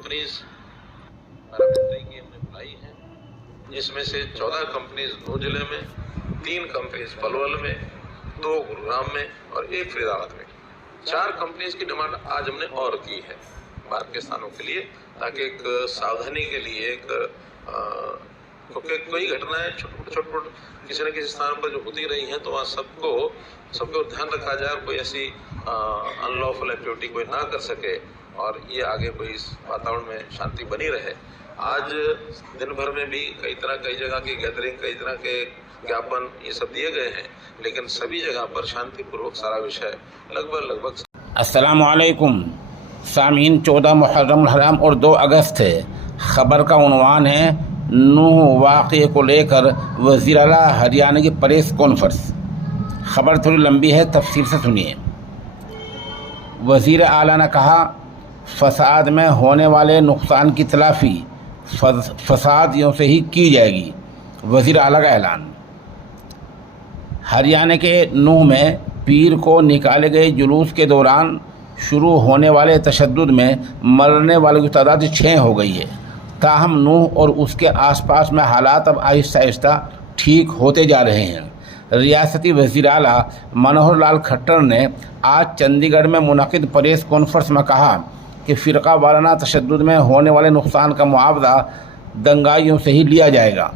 Companies मंत्री की हमने बुलाई है, जिसमें से 14 कंपनीज नूह जिले में, 3 कंपनीज पलवल में, 2 गुरुग्राम में और 1 फरीदाबाद में। 4 कंपनीज की डिमांड आज हमने और की है बाहर के स्थानों के लिए, ताकि एक सावधानी के लिए क्योंकि कोई घटनाएं छोट किसी न किसी स्थान पर जो होती रही हैं, तो वहाँ सबको ध्यान रखा जाए और कोई ऐसी अनलॉफुल एक्टिविटी कोई ना कर सके और ये आगे कोई इस वातावरण में शांति बनी रहे। आज दिन भर में भी कई जगह की गैदरिंग, कई तरह के ज्ञापन ये सब दिए गए हैं, लेकिन सभी जगह पर शांतिपूर्वक सारा विषय लगभग। अस्सलामु अलैकुम सामीन, 14 मुहर्रम हराम और 2 अगस्त है। ख़बर का उन्वान है नूह वाक़े को लेकर वज़ीर आला हरियाणा की प्रेस कॉन्फ्रेंस। ख़बर थोड़ी लंबी है, तफसील से सुनिए। वज़ीर आला ने कहा, फसाद में होने वाले नुकसान की तलाफ़ी फसादियों से ही की जाएगी। वज़ीर आला का ऐलान। हरियाणा के नूह में पीर को निकाले गए जुलूस के दौरान शुरू होने वाले तशद्दुद में मरने वालों की तादाद 6 हो गई है। ताहम नूह और उसके आसपास में हालात अब आहिस्ता आहिस्ता ठीक होते जा रहे हैं। रियासती वज़ीर आला मनोहर लाल खट्टर ने आज चंडीगढ़ में मुनक़िद प्रेस कॉन्फ्रेंस में कहा कि फ़िरका वाराना तशद्दुद में होने वाले नुकसान का मुआवजा दंगाइयों से ही लिया जाएगा।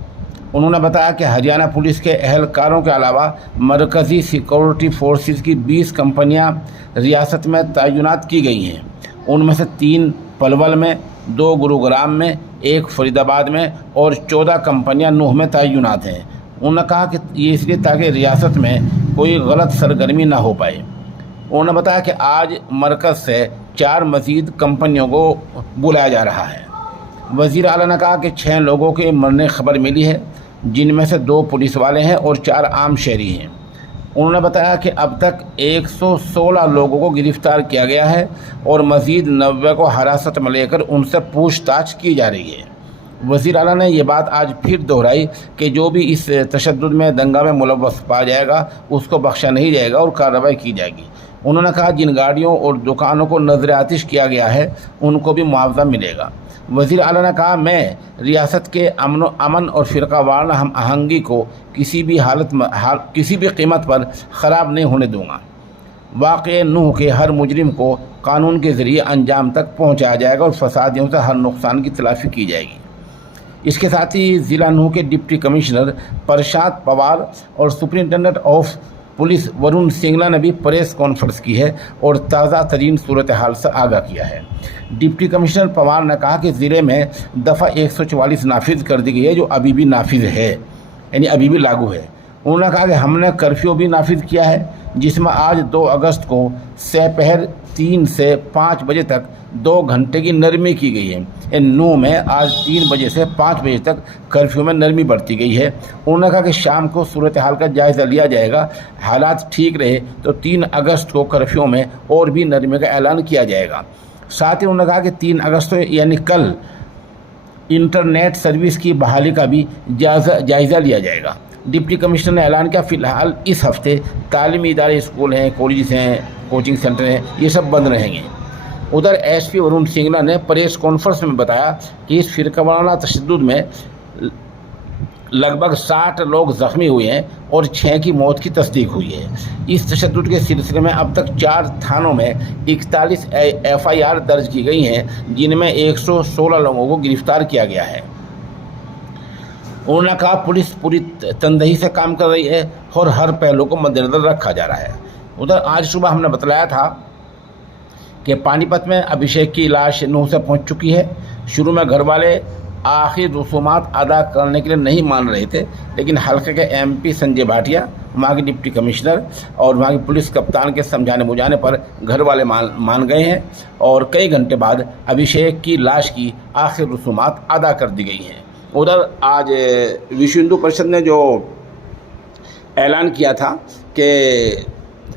उन्होंने बताया कि हरियाणा पुलिस के अहलकारों के अलावा मरकज़ी सिक्योरिटी फोर्सेस की 20 कंपनियां रियासत में तैनात की गई हैं। उनमें से 3 पलवल में, 2 गुरुग्राम में, 1 फरीदाबाद में और 14 कंपनियां नूह में तैनात हैं। उन्होंने कहा कि ये इसलिए ताकि रियासत में कोई गलत सरगर्मी ना हो पाए। उन्होंने बताया कि आज मरकज़ से 4 मज़ीद कंपनियों को बुलाया जा रहा है। वज़ीर आला ने कहा कि 6 लोगों के मरने की खबर मिली है, जिनमें से 2 पुलिस वाले हैं और 4 आम शहरी हैं। उन्होंने बताया कि अब तक 116 लोगों को गिरफ़्तार किया गया है और मज़ीद 90 को हिरासत में लेकर उनसे पूछताछ की जा रही है। वज़ीर आला ने यह बात आज फिर दोहराई कि जो भी इस तशद्दुद में दंगा में मुलव्वस पाया जाएगा उसको बख्शा नहीं जाएगा और कार्रवाई की जाएगी। उन्होंने कहा जिन गाड़ियों और दुकानों को नज़र आतिश किया गया है उनको भी मुआवजा मिलेगा। वज़ीर आला ने कहा, मैं रियासत के अमन और फ़िरका वाराना हम आहंगी को किसी भी कीमत पर ख़राब नहीं होने दूँगा। वाक़े नूह के हर मुजरिम को कानून के ज़रिए अंजाम तक पहुँचाया जाएगा और फसादियों से हर नुकसान की तलाफ़ी की जाएगी। इसके साथ ही ज़िला नूह के डिप्टी कमिश्नर प्रशांत पवार और superintendent of police Varun Singla ने भी प्रेस कॉन्फ्रेंस की है और ताज़ा तरीन सूरत हाल से आगाह किया है। डिप्टी कमिश्नर पवार ने कहा कि ज़िले में दफ़ा 144 नाफिज कर दी गई है, जो अभी भी नाफिज है, यानी अभी भी लागू है। उन्होंने कहा कि हमने कर्फ्यू भी नाफिज किया है, जिसमें आज 2 अगस्त को दोपहर 3 से 5 बजे तक 2 घंटे की नरमी की गई है। नूह में आज 3 बजे से 5 बजे तक कर्फ्यू में नरमी बरती गई है। उन्होंने कहा कि शाम को सूरत हाल का जायज़ा लिया जाएगा। हालात ठीक रहे तो 3 अगस्त को कर्फ्यू में और भी नरमी का ऐलान किया जाएगा। साथ ही उन्होंने कहा कि 3 अगस्त यानी कल इंटरनेट सर्विस की बहाली का भी जायज़ा लिया जाएगा। डिप्टी कमिश्नर ने ऐलान किया, फ़िलहाल इस हफ्ते तालीमी इदारे, स्कूल हैं, कॉलेज हैं, कोचिंग सेंटर हैं, ये सब बंद रहेंगे। उधर एसपी वरुण सिंगला ने प्रेस कॉन्फ्रेंस में बताया कि इस फ़िरका वाराना तशद्दुद में लगभग 60 लोग ज़ख्मी हुए हैं और 6 की मौत की तस्दीक हुई है। इस तशद्दुद के सिलसिले में अब तक 4 थानों में 41 FIR दर्ज की गई हैं, जिनमें 116 लोगों को गिरफ़्तार किया गया है। उन्होंने कहा पुलिस पूरी तनदेही से काम कर रही है और हर पहलू को मद्देनज़र रखा जा रहा है। उधर आज सुबह हमने बतलाया था कि पानीपत में अभिषेक की लाश नूह से पहुंच चुकी है। शुरू में घर वाले आखिर रसूमात अदा करने के लिए नहीं मान रहे थे, लेकिन हल्के के MP संजय भाटिया, वहाँ के डिप्टी कमिश्नर और वहाँ के पुलिस कप्तान के समझाने बुझाने पर घर वाले मान गए हैं और कई घंटे बाद अभिषेक की लाश की आखिर रसूमात अदा कर दी गई हैं। उधर आज विश्व हिंदू परिषद ने जो ऐलान किया था कि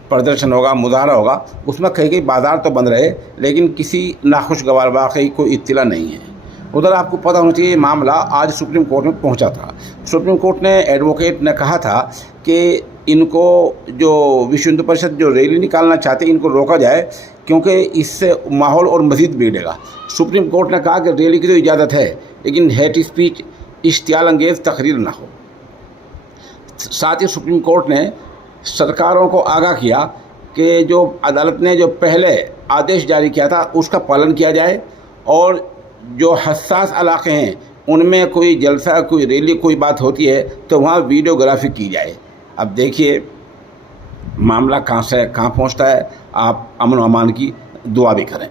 प्रदर्शन होगा, मुजाहरा होगा, उसमें कई बाज़ार तो बंद रहे, लेकिन किसी नाखुशगवार वाक़ई कोई इत्तला नहीं है। उधर आपको पता होना चाहिए मामला आज सुप्रीम कोर्ट में पहुंचा था। सुप्रीम कोर्ट ने एडवोकेट ने कहा था कि ان کو جو وشو ہندو پریشد جو ریلی نکالنا چاہتے ہیں ان کو روکا جائے، کیونکہ اس سے ماحول اور مزید بگڑے گا۔ سپریم کورٹ نے کہا کہ ریلی کی تو اجازت ہے لیکن ہیٹ اسپیچ اشتعال انگیز تقریر نہ ہو۔ ساتھ ہی سپریم کورٹ نے سرکاروں کو آگاہ کیا کہ جو عدالت نے جو پہلے آدیش جاری کیا تھا اس کا پالن کیا جائے، اور جو حساس علاقے ہیں ان میں کوئی جلسہ، کوئی ریلی، کوئی بات ہوتی ہے تو وہاں ویڈیوگرافی کی جائے۔ اب دیکھیے معاملہ کہاں سے کہاں پہنچتا ہے۔ آپ امن و امان کی دعا بھی کریں۔